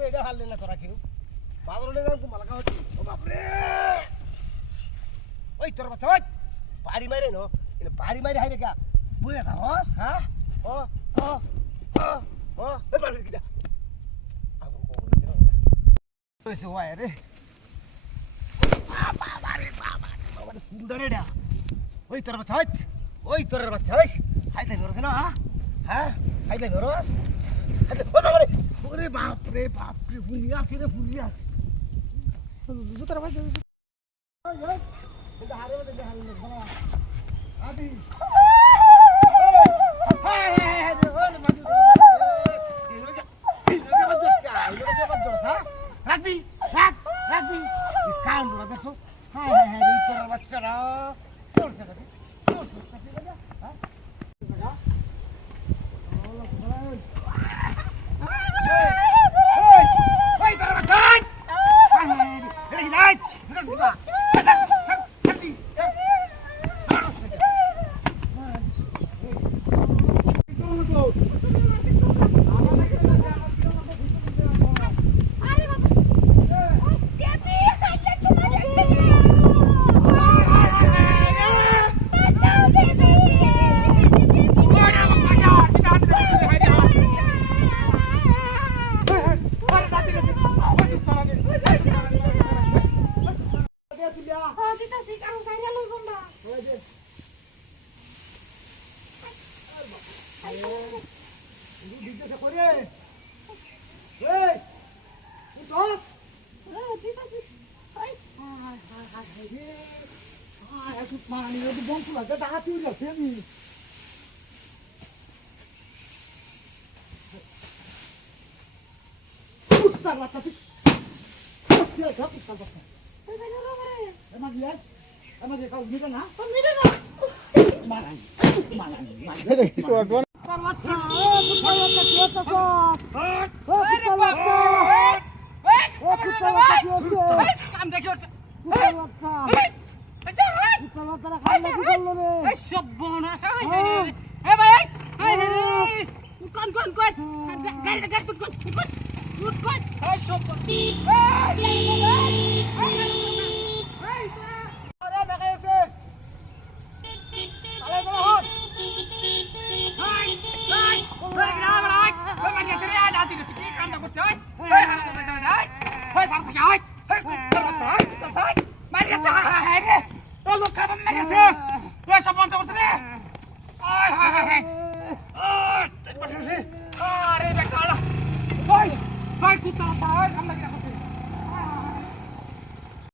তো এটা হারলে না তোরা কেউ বাদলের নাম কুমালা খাওয়াচ্ছি ও বাপরে ওই তোর বাচ্চা ওই বাড়ি মারে নো এটা বাড়ি মারে হাইরে গা বুঝে না হস হ্যাঁ ও ও ও ও এ বাড়ি কিটা আগুন কোন হইছে ওই রে বাবা রে বাবা বাবা কুন্ডারে ডা ওই তোর বাচ্চা ওই তোর বাচ্চা ওই হাইতে মেরছ না হ্যাঁ হাইতে মেরছ ওরে বাপরে বাপরে ফুলিয়া রে ফুলিয়া জুতার ভাই এটা হারে মধ্যে হারে না আদি হায় হায় হায় ওরে মাটি ইনোকে বাজস হ্যাঁ রাজি রাজি ইসকাউন ধরা দেখো হায় হায় হায় এই তোর বাচ্চারা তোর সাথে হ্যাঁ